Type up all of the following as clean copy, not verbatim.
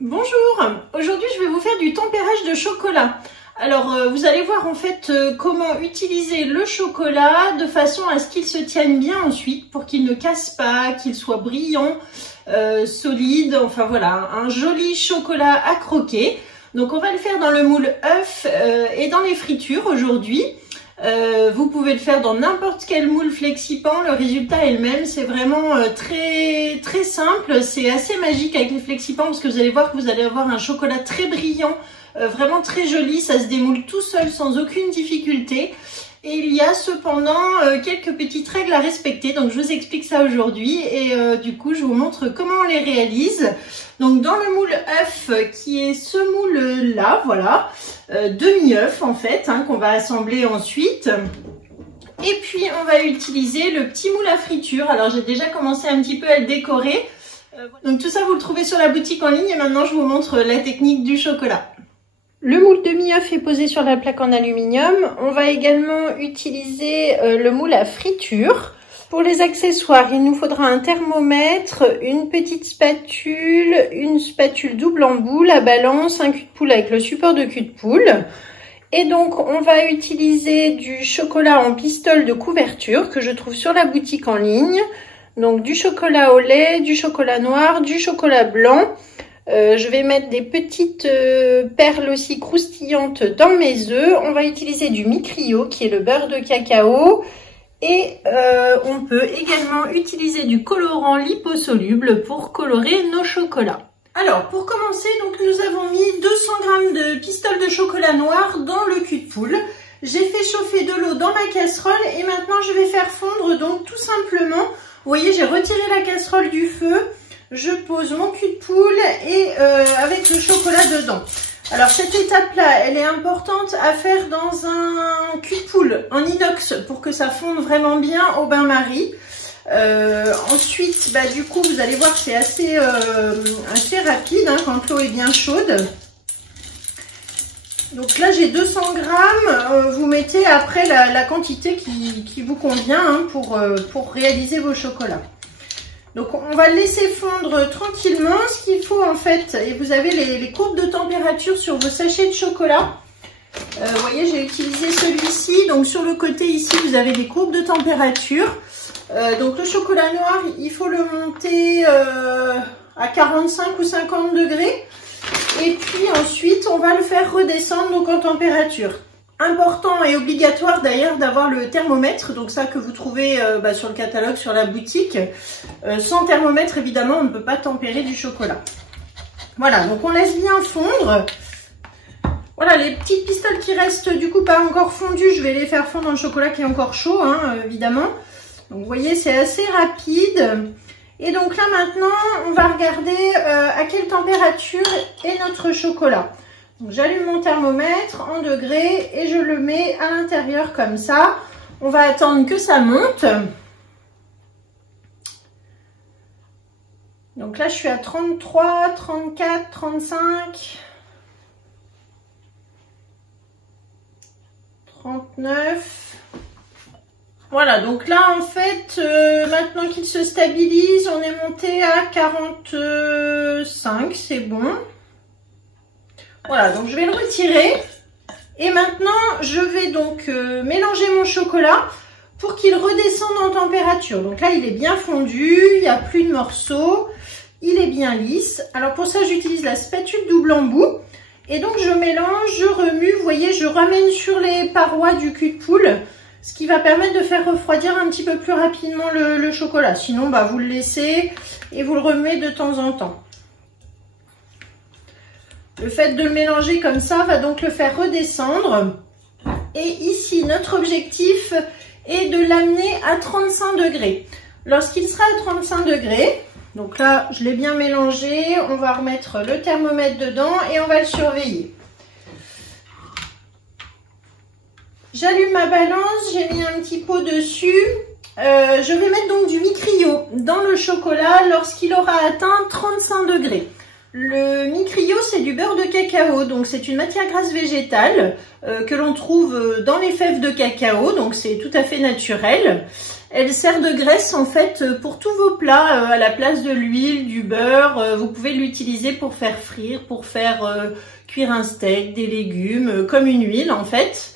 Bonjour, aujourd'hui je vais vous faire du tempérage de chocolat. Alors vous allez voir en fait comment utiliser le chocolat de façon à ce qu'il se tienne bien ensuite pour qu'il ne casse pas, qu'il soit brillant, solide, enfin voilà, un joli chocolat à croquer. Donc on va le faire dans le moule œuf et dans les fritures aujourd'hui. Vous pouvez le faire dans n'importe quel moule flexipan, le résultat est le même, c'est vraiment très simple, c'est assez magique avec les flexipans parce que vous allez voir que vous allez avoir un chocolat très brillant, vraiment très joli, ça se démoule tout seul sans aucune difficulté. Et il y a cependant quelques petites règles à respecter, donc je vous explique ça aujourd'hui et du coup je vous montre comment on les réalise. Donc dans le moule œuf qui est ce moule là, voilà, demi-œuf en fait, qu'on va assembler ensuite. Et puis on va utiliser le petit moule à friture, alors j'ai déjà commencé un petit peu à le décorer. Donc tout ça vous le trouvez sur la boutique en ligne et maintenant je vous montre la technique du chocolat. Le moule demi-œuf est posé sur la plaque en aluminium. On va également utiliser le moule à friture. Pour les accessoires, il nous faudra un thermomètre, une petite spatule, une spatule double embout, la balance, un cul-de-poule avec le support de cul-de-poule. Et donc, on va utiliser du chocolat en pistole de couverture que je trouve sur la boutique en ligne. Donc, du chocolat au lait, du chocolat noir, du chocolat blanc. Je vais mettre des petites perles aussi croustillantes dans mes œufs. On va utiliser du Micrio qui est le beurre de cacao. Et on peut également utiliser du colorant liposoluble pour colorer nos chocolats. Alors pour commencer, donc nous avons mis 200 g de pistole de chocolat noir dans le cul-de-poule. J'ai fait chauffer de l'eau dans ma casserole et maintenant je vais faire fondre donc tout simplement. Vous voyez, j'ai retiré la casserole du feu. Je pose mon cul-de-poule et avec le chocolat dedans. Alors cette étape-là, elle est importante à faire dans un cul-de-poule en inox pour que ça fonde vraiment bien au bain-marie. Ensuite, du coup, vous allez voir, c'est assez rapide quand l'eau est bien chaude. Donc là, j'ai 200 g. Vous mettez après la quantité qui vous convient pour réaliser vos chocolats. Donc on va le laisser fondre tranquillement. Ce qu'il faut en fait, et vous avez les courbes de température sur vos sachets de chocolat. Vous voyez, j'ai utilisé celui-ci. Donc sur le côté ici, vous avez des courbes de température. Donc le chocolat noir, il faut le monter à 45 ou 50 degrés. Et puis ensuite, on va le faire redescendre donc en température. Important et obligatoire d'ailleurs d'avoir le thermomètre, donc ça que vous trouvez sur le catalogue, sur la boutique. Sans thermomètre, évidemment, on ne peut pas tempérer du chocolat. Voilà, donc on laisse bien fondre. Voilà, les petites pistoles qui restent du coup pas encore fondues, je vais les faire fondre dans le chocolat qui est encore chaud, évidemment. Donc vous voyez, c'est assez rapide. Et donc là maintenant, on va regarder à quelle température est notre chocolat. J'allume mon thermomètre en degrés et je le mets à l'intérieur comme ça. On va attendre que ça monte. Donc là, je suis à 33, 34, 35, 39. Voilà, donc là, en fait, maintenant qu'il se stabilise, on est monté à 45, c'est bon. Voilà, donc je vais le retirer et maintenant je vais donc mélanger mon chocolat pour qu'il redescende en température. Donc là il est bien fondu, il n'y a plus de morceaux, il est bien lisse. Alors pour ça j'utilise la spatule double embout et donc je mélange, je remue, vous voyez, je ramène sur les parois du cul-de-poule, ce qui va permettre de faire refroidir un petit peu plus rapidement le chocolat. Sinon vous le laissez et vous le remuez de temps en temps. Le fait de le mélanger comme ça va donc le faire redescendre. Et ici, notre objectif est de l'amener à 35 degrés. Lorsqu'il sera à 35 degrés, donc là, je l'ai bien mélangé, on va remettre le thermomètre dedans et on va le surveiller. J'allume ma balance, j'ai mis un petit pot dessus. Je vais mettre donc du Micrio dans le chocolat lorsqu'il aura atteint 35 degrés. Le Micrio, c'est du beurre de cacao. Donc c'est une matière grasse végétale que l'on trouve dans les fèves de cacao, donc c'est tout à fait naturel. Elle sert de graisse en fait pour tous vos plats, à la place de l'huile, du beurre. Vous pouvez l'utiliser pour faire frire, pour faire cuire un steak, des légumes, comme une huile en fait.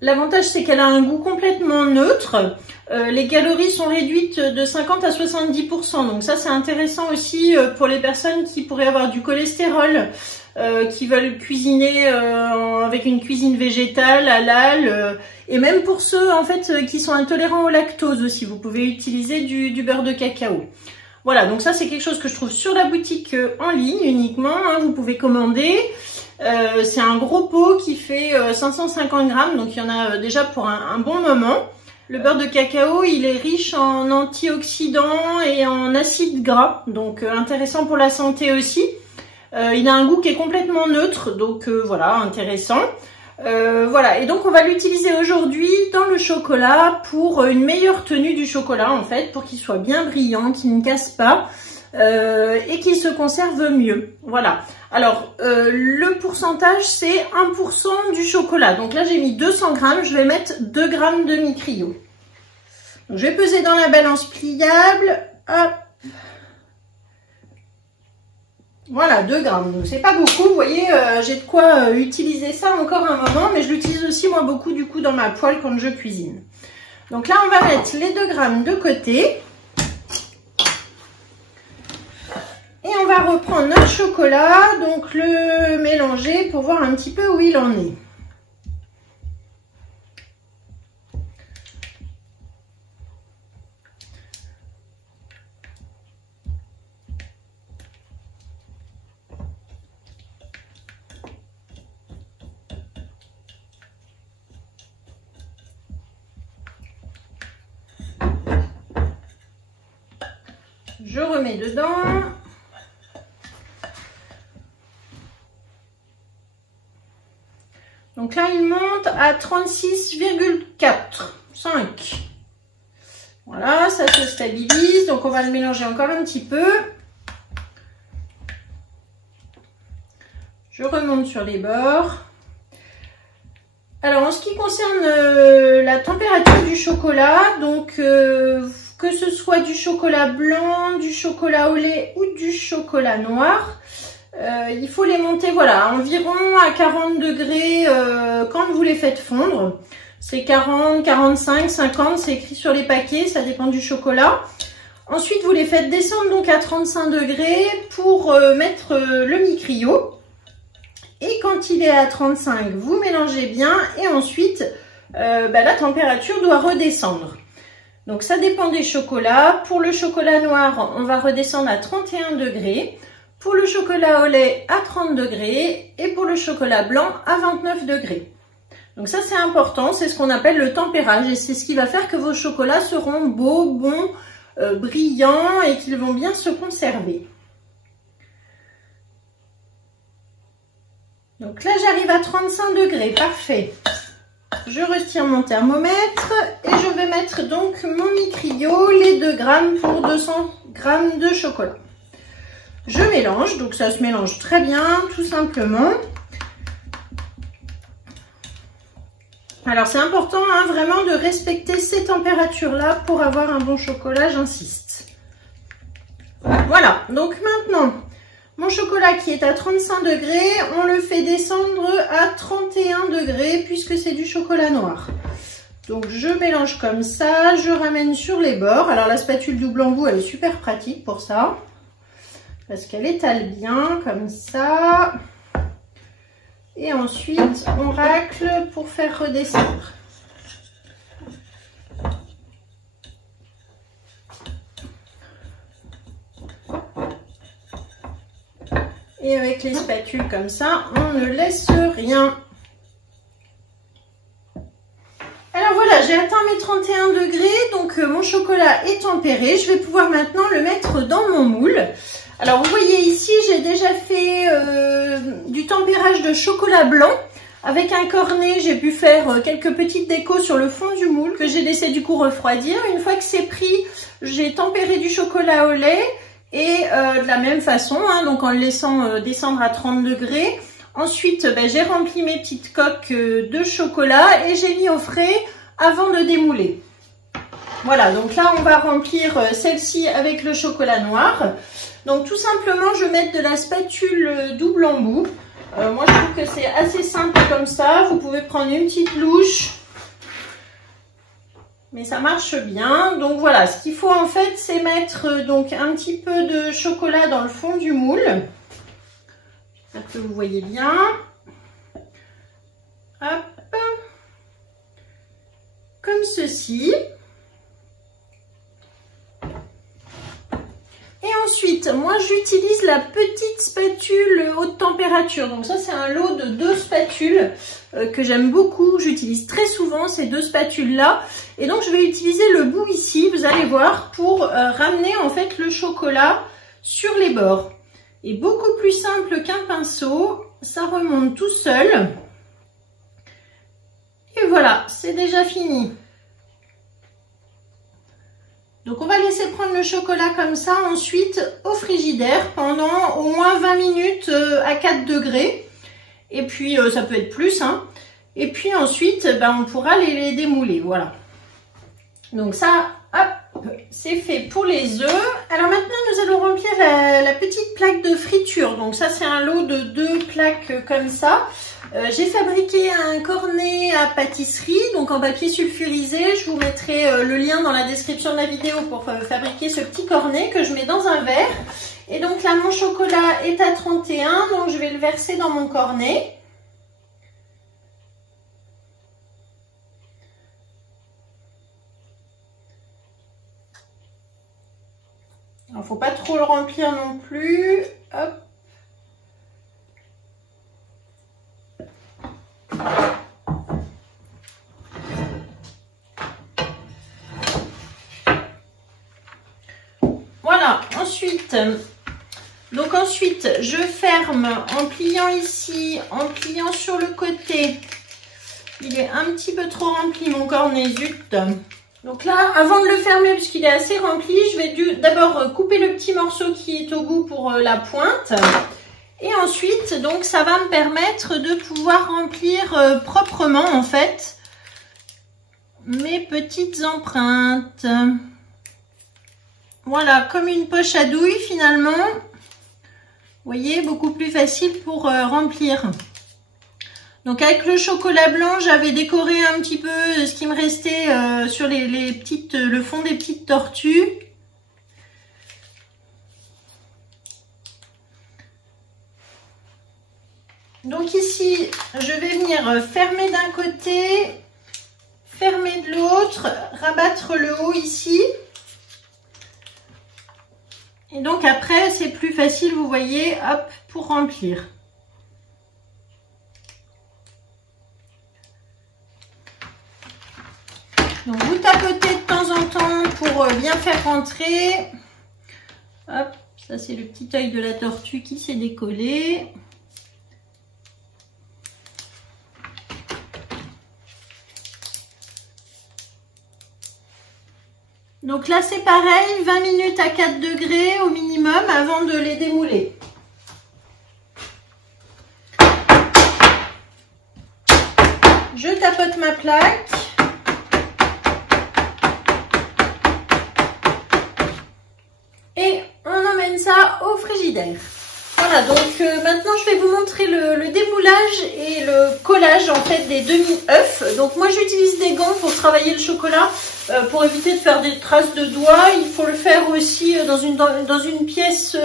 L'avantage c'est qu'elle a un goût complètement neutre. Les calories sont réduites de 50 à 70%, donc ça c'est intéressant aussi pour les personnes qui pourraient avoir du cholestérol, qui veulent cuisiner avec une cuisine végétale, halal, et même pour ceux en fait qui sont intolérants au lactose aussi, vous pouvez utiliser du beurre de cacao. Voilà, donc ça c'est quelque chose que je trouve sur la boutique en ligne uniquement, hein, vous pouvez commander. C'est un gros pot qui fait 550 grammes, donc il y en a déjà pour un bon moment. Le beurre de cacao, il est riche en antioxydants et en acides gras, donc intéressant pour la santé aussi. Il a un goût qui est complètement neutre, donc voilà, intéressant. Voilà, et donc on va l'utiliser aujourd'hui dans le chocolat pour une meilleure tenue du chocolat en fait, pour qu'il soit bien brillant, qu'il ne casse pas et qu'il se conserve mieux. Voilà. Alors, le pourcentage, c'est 1% du chocolat. Donc là, j'ai mis 200 grammes. Je vais mettre 2 grammes de mi-cryo. Je vais peser dans la balance pliable. Hop. Voilà, 2 grammes. Donc, c'est pas beaucoup. Vous voyez, j'ai de quoi utiliser ça encore un moment. Mais je l'utilise aussi, moi, beaucoup, du coup, dans ma poêle quand je cuisine. Donc là, on va mettre les 2 grammes de côté. Et on va reprendre notre chocolat, donc le mélanger pour voir un petit peu où il en est. Je remets dedans. Donc là, il monte à 36,4. Voilà, ça se stabilise. Donc, on va le mélanger encore un petit peu. Je remonte sur les bords. Alors, en ce qui concerne la température du chocolat, donc que ce soit du chocolat blanc, du chocolat au lait ou du chocolat noir, il faut les monter, voilà, environ à 40 degrés quand vous les faites fondre. C'est 40, 45, 50, c'est écrit sur les paquets, ça dépend du chocolat. Ensuite, vous les faites descendre donc à 35 degrés pour mettre le mi-cryo. Et quand il est à 35, vous mélangez bien et ensuite, la température doit redescendre. Donc, ça dépend des chocolats. Pour le chocolat noir, on va redescendre à 31 degrés. Pour le chocolat au lait, à 30 degrés. Et pour le chocolat blanc, à 29 degrés. Donc ça, c'est important. C'est ce qu'on appelle le tempérage. Et c'est ce qui va faire que vos chocolats seront beaux, bons, brillants et qu'ils vont bien se conserver. Donc là, j'arrive à 35 degrés. Parfait. Je retire mon thermomètre et je vais mettre donc mon mi-cryo, les 2 grammes pour 200 grammes de chocolat. Je mélange, donc ça se mélange très bien, tout simplement. Alors c'est important hein, vraiment de respecter ces températures-là pour avoir un bon chocolat, j'insiste. Voilà, donc maintenant, mon chocolat qui est à 35 degrés, on le fait descendre à 31 degrés puisque c'est du chocolat noir. Donc je mélange comme ça, je ramène sur les bords. Alors la spatule double embout, elle est super pratique pour ça. Parce qu'elle étale bien comme ça. Et ensuite, on racle pour faire redescendre. Et avec les spatules comme ça, on ne laisse rien. Alors voilà, j'ai atteint mes 31 degrés, donc mon chocolat est tempéré. Je vais pouvoir maintenant le mettre dans mon moule. Alors vous voyez ici, j'ai déjà fait du tempérage de chocolat blanc. Avec un cornet, j'ai pu faire quelques petites décos sur le fond du moule que j'ai laissé du coup refroidir. Une fois que c'est pris, j'ai tempéré du chocolat au lait Et de la même façon, hein, donc en le laissant descendre à 30 degrés. Ensuite, j'ai rempli mes petites coques de chocolat et j'ai mis au frais avant de démouler. Voilà, donc là on va remplir celle-ci avec le chocolat noir. Donc tout simplement, je vais mettre de la spatule double embout. Moi je trouve que c'est assez simple comme ça. Vous pouvez prendre une petite louche, mais ça marche bien. Donc voilà, ce qu'il faut en fait, c'est mettre donc un petit peu de chocolat dans le fond du moule. J'espère que vous voyez bien. Hop, comme ceci. Et ensuite, moi j'utilise la petite spatule haute température. Donc ça c'est un lot de 2 spatules que j'aime beaucoup. J'utilise très souvent ces 2 spatules là. Et donc je vais utiliser le bout ici, vous allez voir, pour ramener en fait le chocolat sur les bords. Et beaucoup plus simple qu'un pinceau, ça remonte tout seul. Et voilà, c'est déjà fini. Donc on va laisser prendre le chocolat comme ça ensuite au frigidaire pendant au moins 20 minutes à 4 degrés. Et puis ça peut être plus, hein. Et puis ensuite on pourra les démouler, voilà. Donc ça, hop, c'est fait pour les œufs. Alors maintenant nous allons remplir la petite plaque de friture. Donc ça c'est un lot de 2 plaques comme ça. J'ai fabriqué un cornet à pâtisserie, donc en papier sulfurisé. Je vous mettrai le lien dans la description de la vidéo pour fabriquer ce petit cornet que je mets dans un verre. Et donc là, mon chocolat est à 31, donc je vais le verser dans mon cornet. Il ne faut pas trop le remplir non plus. Hop. Voilà, ensuite, je ferme en pliant ici, en pliant sur le côté. Il est un petit peu trop rempli mon cornet, zut. Donc là, avant de le fermer, puisqu'il est assez rempli, je vais d'abord couper le petit morceau qui est au bout pour la pointe. Et ensuite, donc ça va me permettre de pouvoir remplir proprement en fait mes petites empreintes. Voilà, comme une poche à douille finalement. Vous voyez, beaucoup plus facile pour remplir. Donc avec le chocolat blanc, j'avais décoré un petit peu ce qui me restait sur le fond des petites tortues. Donc ici, je vais venir fermer d'un côté, fermer de l'autre, rabattre le haut ici. Et donc après, c'est plus facile, vous voyez, hop, pour remplir. Donc vous tapotez de temps en temps pour bien faire rentrer. Hop, ça c'est le petit œil de la tortue qui s'est décollé. Donc là c'est pareil, 20 minutes à 4 degrés au minimum avant de les démouler. Je tapote ma plaque. Et on emmène ça au frigidaire. Voilà, donc maintenant je vais vous montrer le démoulage et le collage en fait des demi-œufs. Donc moi j'utilise des gants pour travailler le chocolat. Pour éviter de faire des traces de doigts, il faut le faire aussi dans une pièce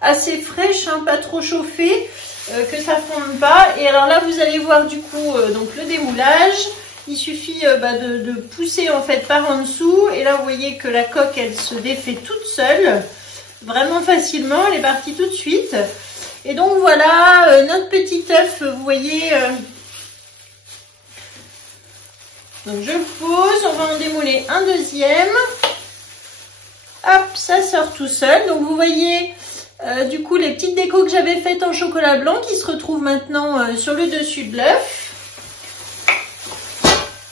assez fraîche, hein, pas trop chauffée, que ça fonde pas. Et alors là, vous allez voir du coup donc le démoulage. Il suffit de pousser en fait par en dessous. Et là, vous voyez que la coque, elle se défait toute seule, vraiment facilement. Elle est partie tout de suite. Et donc voilà, notre petit œuf, vous voyez... Donc je le pose, on va en démouler un deuxième. Hop, ça sort tout seul. Donc vous voyez du coup les petites décos que j'avais faites en chocolat blanc qui se retrouvent maintenant sur le dessus de l'œuf.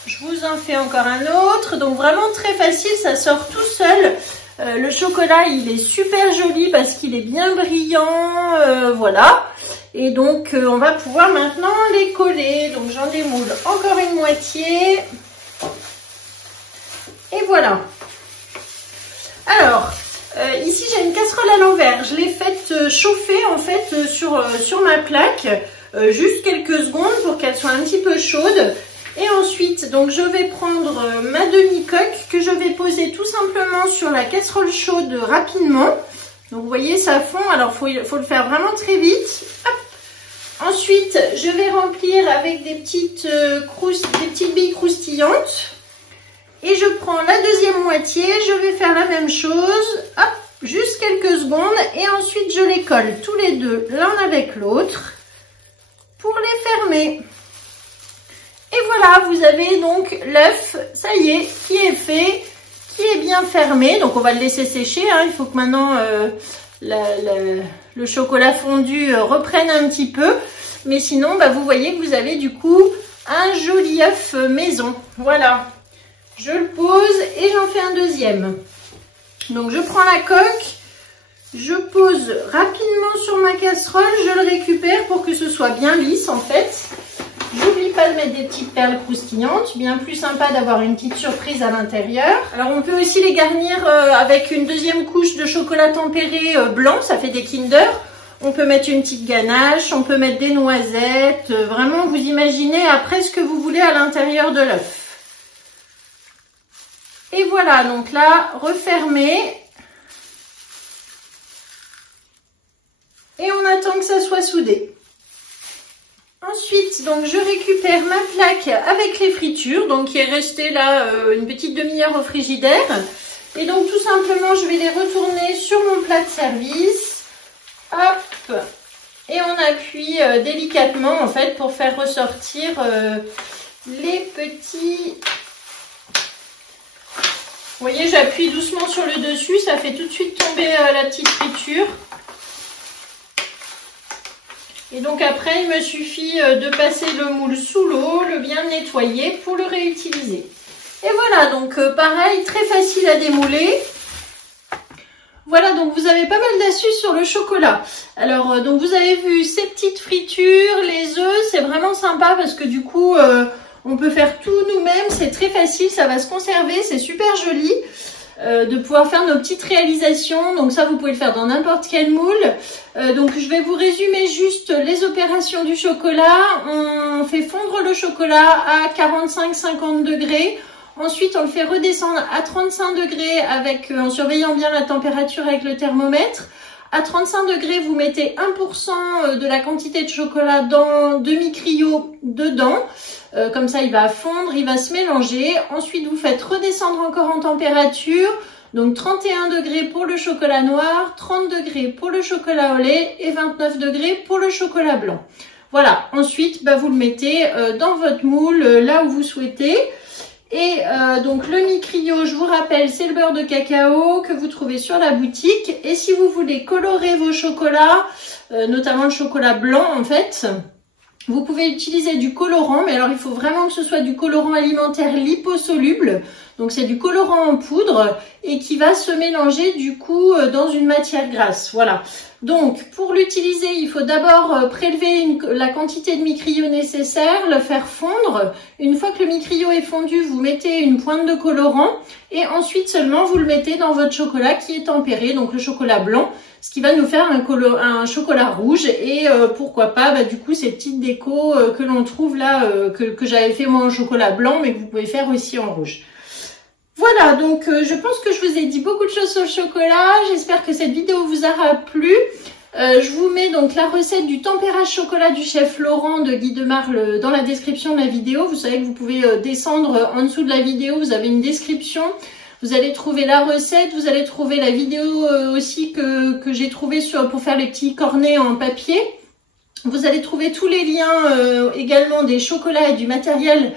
Je vous en fais encore un autre. Donc vraiment très facile, ça sort tout seul. Le chocolat, il est super joli parce qu'il est bien brillant, voilà. Et donc, on va pouvoir maintenant les coller. Donc, j'en démoule encore une moitié. Et voilà. Alors, ici, j'ai une casserole à l'envers. Je l'ai faite chauffer, en fait, sur ma plaque. Juste quelques secondes pour qu'elle soit un petit peu chaude. Et ensuite, donc je vais prendre ma demi-coque que je vais poser tout simplement sur la casserole chaude rapidement. Donc vous voyez, ça fond, alors faut le faire vraiment très vite. Hop. Ensuite, je vais remplir avec des petites billes croustillantes. Et je prends la deuxième moitié, je vais faire la même chose. Hop, juste quelques secondes. Et ensuite, je les colle tous les deux l'un avec l'autre pour les fermer. Et voilà, vous avez donc l'œuf, ça y est, qui est fait, qui est bien fermé. Donc on va le laisser sécher, hein. Il faut que maintenant le chocolat fondu reprenne un petit peu. Mais sinon, bah, vous voyez que vous avez du coup un joli œuf maison. Voilà, je le pose et j'en fais un deuxième. Donc je prends la coque, je pose rapidement sur ma casserole, je le récupère pour que ce soit bien lisse en fait. N'oublie pas de mettre des petites perles croustillantes, bien plus sympa d'avoir une petite surprise à l'intérieur. Alors on peut aussi les garnir avec une deuxième couche de chocolat tempéré blanc, ça fait des Kinder. On peut mettre une petite ganache, on peut mettre des noisettes, vraiment vous imaginez après ce que vous voulez à l'intérieur de l'œuf. Et voilà, donc là, refermé. Et on attend que ça soit soudé. Ensuite, donc je récupère ma plaque avec les fritures, donc qui est restée là une petite demi-heure au frigidaire. Et donc tout simplement, je vais les retourner sur mon plat de service. Hop, et on appuie délicatement en fait pour faire ressortir les petits. Vous voyez, j'appuie doucement sur le dessus, ça fait tout de suite tomber la petite friture. Et donc après, il me suffit de passer le moule sous l'eau, le bien nettoyer pour le réutiliser. Et voilà, donc pareil, très facile à démouler. Voilà, donc vous avez pas mal d'astuces sur le chocolat. Alors, donc vous avez vu ces petites fritures, les œufs, c'est vraiment sympa parce que du coup, on peut faire tout nous-mêmes, c'est très facile, ça va se conserver, c'est super joli. De pouvoir faire nos petites réalisations, donc ça vous pouvez le faire dans n'importe quel moule. Donc je vais vous résumer juste les opérations du chocolat. On fait fondre le chocolat à 45-50 degrés, ensuite on le fait redescendre à 35 degrés en surveillant bien la température avec le thermomètre. À 35 degrés, vous mettez 1% de la quantité de chocolat dans demi-cryo dedans. Comme ça, il va fondre, il va se mélanger. Ensuite, vous faites redescendre encore en température. Donc 31 degrés pour le chocolat noir, 30 degrés pour le chocolat au lait et 29 degrés pour le chocolat blanc. Voilà, ensuite, bah, vous le mettez dans votre moule, là où vous souhaitez. Et donc le mi-cryo, je vous rappelle, c'est le beurre de cacao que vous trouvez sur la boutique. Et si vous voulez colorer vos chocolats, notamment le chocolat blanc en fait, vous pouvez utiliser du colorant, mais alors il faut vraiment que ce soit du colorant alimentaire liposoluble. Donc c'est du colorant en poudre et qui va se mélanger du coup dans une matière grasse. Voilà. Donc pour l'utiliser, il faut d'abord prélever la quantité de mi-cryo nécessaire, le faire fondre. Une fois que le mi-cryo est fondu, vous mettez une pointe de colorant et ensuite seulement vous le mettez dans votre chocolat qui est tempéré, donc le chocolat blanc, ce qui va nous faire un chocolat rouge et pourquoi pas bah, du coup ces petites décos que l'on trouve là, que j'avais fait moi en chocolat blanc mais que vous pouvez faire aussi en rouge. Voilà, donc je pense que je vous ai dit beaucoup de choses sur le chocolat. J'espère que cette vidéo vous aura plu. Je vous mets donc la recette du tempérage chocolat du chef Laurent de Guy de Marle dans la description de la vidéo. Vous savez que vous pouvez descendre en dessous de la vidéo, vous avez une description. Vous allez trouver la recette, vous allez trouver la vidéo aussi que j'ai trouvée pour faire les petits cornets en papier. Vous allez trouver tous les liens également des chocolats et du matériel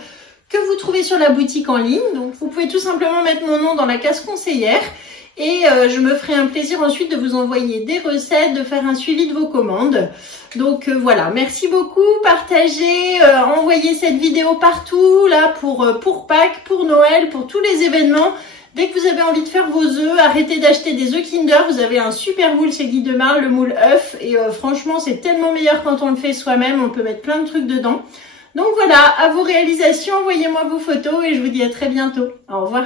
que vous trouvez sur la boutique en ligne. Donc vous pouvez tout simplement mettre mon nom dans la case conseillère et je me ferai un plaisir ensuite de vous envoyer des recettes, de faire un suivi de vos commandes. Donc voilà, merci beaucoup, partagez, envoyez cette vidéo partout là pour Pâques, pour Noël, pour tous les événements. Dès que vous avez envie de faire vos œufs, arrêtez d'acheter des œufs Kinder. Vous avez un super moule, c'est Guy de Marle, le moule œuf. Et franchement, c'est tellement meilleur quand on le fait soi-même. On peut mettre plein de trucs dedans. Donc voilà, à vos réalisations, envoyez-moi vos photos et je vous dis à très bientôt. Au revoir.